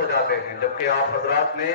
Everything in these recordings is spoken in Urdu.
ہو جاتے ہیں، جبکہ آپ حضرات نے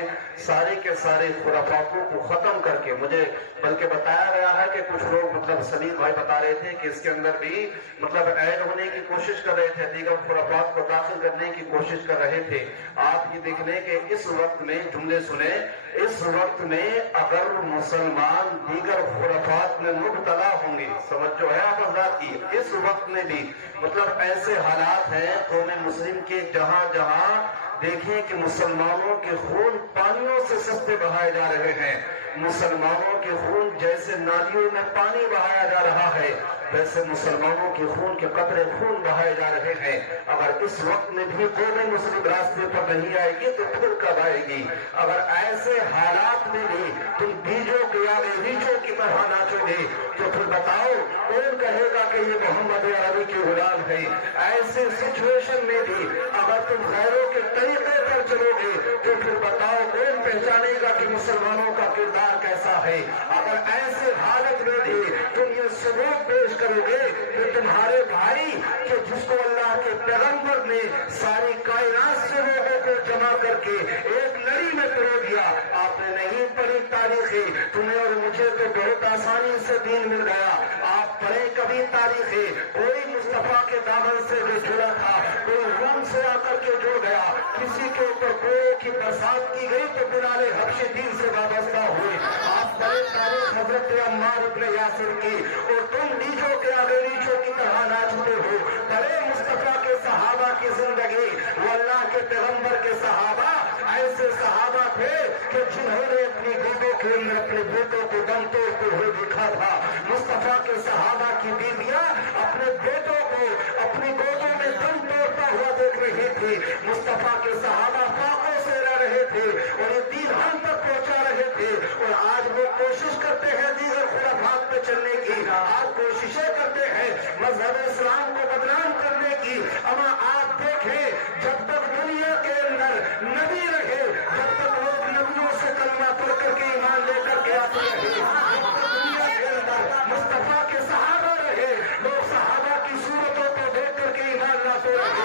سارے کے سارے خرافاتوں کو ختم کر کے، مجھے بلکہ بتایا گیا ہے کہ کچھ لوگ مطلب سلیم بھائی بتا رہے تھے کہ اس کے اندر بھی مطلب ایڈ ہونے کی کوشش کر رہے تھے، دیگر خرافات کو داخل کرنے کی کوشش کر رہے تھے۔ آپ یہ دیکھ لیں کہ اس وقت میں جملے سنیں، اس وقت میں اگر مسلمان دیگر خرافات میں مبتلا ہوں گے، سمجھ جو ہے آپ حضرات کی، اس وقت میں بھی مطلب ایسے حالات ہیں قوم مسلم کے جہاں جہاں دیکھیں کہ مسلمانوں کے خون پانیوں سے سستے بہائے جا رہے ہیں، مسلمانوں کے خون جیسے نالیوں میں پانی بہایا جا رہا ہے ویسے مسلمانوں کے خون کے قطرے خون بہائے جا رہے ہیں۔ اگر اس وقت میں بھی قوم مسلم راستے پر نہیں آئے گی تو پھر کب آئے گی؟ اگر ایسے حالات میں بھی تم بیجوں کے آگے ریچوں کی طرح ناچو گے تو پھر بتاؤ کون کہے گا کہ یہ محمد عربی کے غلام ہے؟ ایسے سچویشن میں بھی اگر تم غیروں کے طریقے پر چلو گے تو پھر بتاؤ کون پہچانے گا کہ مسلمانوں کا کردار کیسا ہے؟ اگر ایسے حالت میں بھی تم یہ ثبوت پیش کرو گے کہ تمہارے بھائی کہ جس کو اللہ کے پیغمبر نے ساری کائنات سے لوگوں کو جمع کر کے ایک لڑی میں پرو دیا، آپ نے نہیں پڑھی تاریخیں، تمہیں اور مجھے تو بہت آسانی سے دین مل گیا، آپ پڑھیں کبھی تاریخیں، کوئی مصطفیٰ کے دامن سے بھی جڑا تھا، کوئی روم سے آ کر کے جڑ گیا، کسی کے اوپر کوڑوں کی برسات کی گئی تو بلال حبشی دین سے وابستہ ہوئے۔ آپ پڑھیں تاریخ حضرت عمار ابن یاسر کی، اور تم نیچوں کے آگے نیچوں کی طرح ناچتے ہو۔ پڑھیں مصطفیٰ کے صحابہ کی زندگی، وہ اللہ کے پیغمبر کے صحابہ ایسے صحابہ تھے کہ جنہوں نے اپنی گودوں کے اندر اپنے بیٹوں کو دم توڑتے ہوئے دیکھا تھا۔ مصطفیٰ کے صحابہ کی بیویاں اپنے بیٹوں کو اپنی گودوں میں دم توڑتا ہوا دیکھ رہی تھی۔ مصطفیٰ کے صحابہ فاقوں سے رہ رہے تھے اور یہ دین ہم تک پہنچا رہے تھے، اور آج وہ کوشش کرتے ہیں دیگر خرافات پہ چلنے کی، آج کوششیں کرتے ہیں مذہب اسلام کو بدنام کرنے کی۔ اما آپ دیکھیں جب تک دنیا کے اندر نبی رہے، جب تک لوگ نبیوں سے کلمہ پڑھ کر کے ایمان لے کر کے آتے رہے، جب تک دنیا کے اندر مصطفیٰ کے صحابہ رہے، لوگ صحابہ کی صورتوں کو دیکھ کر کے ایمان لاتے رہے،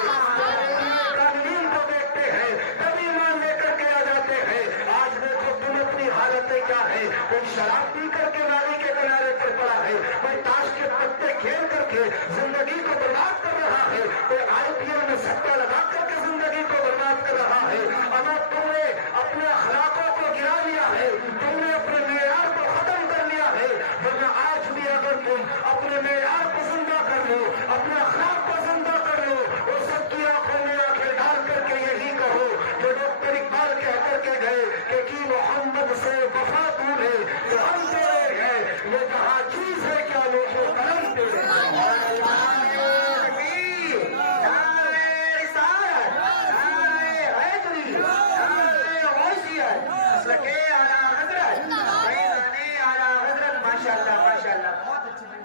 قانون کو دیکھتے ہیں تب ایمان لے کر کے آ جاتے ہیں۔ آج دیکھو تم اپنی حالتیں کیا ہے، کوئی شراب پی کر کے نالی کے کنارے پر پڑا ہے، کوئی تاش کے پتے کھیل کر کے زندگی کو برباد کر رہا ہے، کوئی آئی پی ایل میں سٹا لگا کر کے زندگی کو برباد کر رہا ہے۔ اگر تم نے اپنے اخلاقوں کو گرا لیا ہے، تم نے اپنے معیار کو ختم کر لیا ہے، ورنہ آج بھی اگر تم اپنے معیار کو زندہ کر لو، اپنے اخلاق کو زندہ کر لو اور سب کی آنکھوں میں آنکھیں ڈال کر کے یہی کہو جو ڈاکٹر اقبال کہہ کر کے گئے کہ کی محمد سے وفا دور ہے تو ہم تیرے ہیں، یہ کہاں چیز ہے کیا لوگوں کرم تیرے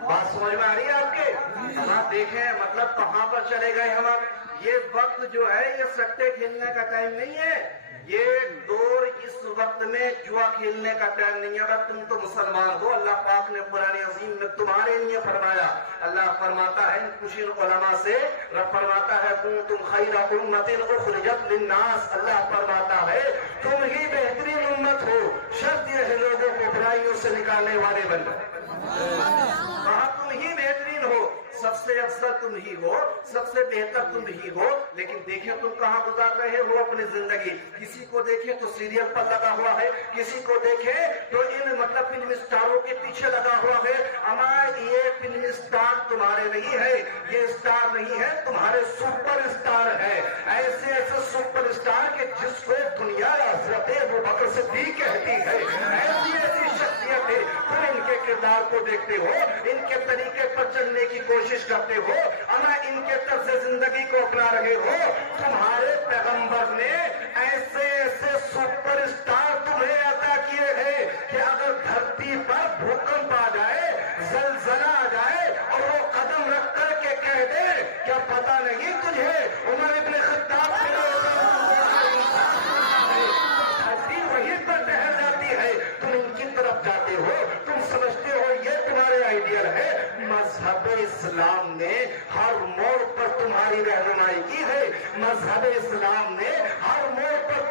بات سمجھ میں آ رہی ہے آپ کے؟ ہم آپ دیکھیں مطلب کہاں پر چلے گئے ہم اب۔ یہ وقت جو ہے یہ سٹے کھیلنے کا ٹائم نہیں ہے، یہ دور اس وقت میں جوا کھیلنے کا ٹائم نہیں ہے۔ اگر تم تو مسلمان ہو، اللہ پاک نے قرآن عظیم میں تمہارے لیے فرمایا، اللہ فرماتا ہے کچھ علماء سے، رب فرماتا ہے کنتم خیر امۃ اخرجت للناس، اللہ فرماتا ہے تم ہی بہترین امت ہو، شرط یہ ہے لوگوں کو برائیوں سے نکالنے والے بن جائے۔ کہاں تم ہی بہترین ہو، سب سے افضل تم ہی ہو، سب سے بہتر تم ہی ہو، لیکن دیکھیں تم کہاں گزار رہے ہو اپنی زندگی۔ کسی کو دیکھیں تو سیریل پر لگا ہوا ہے، کسی کو دیکھیں تو ان مطلب فلم اسٹاروں کے پیچھے لگا ہوا ہے۔ اما یہ فلم اسٹار تمہارے نہیں ہے، یہ اسٹار نہیں ہے، تمہارے سپر اسٹار ہے۔ ایسے ایسے سپر اسٹار کے جس کو دنیا حضرت ابوبکر صدیق کہتی ہے، ایسی ایسی شخصیت ہے، تم ان کے کردار کو دیکھتے ہو، ان کے طریقے پر چلنے کی کوشش کرتے ہو، اما ان کے طرز زندگی کو اپنا رہے ہو۔ تمہارے پیغمبر نے ایسے ایسے سپر اسٹار تمہیں عطا کیے ہیں کہ اگر دھرتی پر بھوکمپ آ جائے، زلزلہ آ جائے اور وہ قدم رکھ کر کے کہہ دے کیا پتہ نہیں تجھے عمر ابن خطاب دھرتی وہیں پر ٹہر جاتی ہے، تم ان کی طرف جاتے ہو، تم سمجھتے ہو یہ تمہارے آئیڈیل ہے۔ مذہب اسلام نے ہر موڑ پر تمہاری رہنمائی کی ہے، مذہب اسلام نے ہر موڑ پر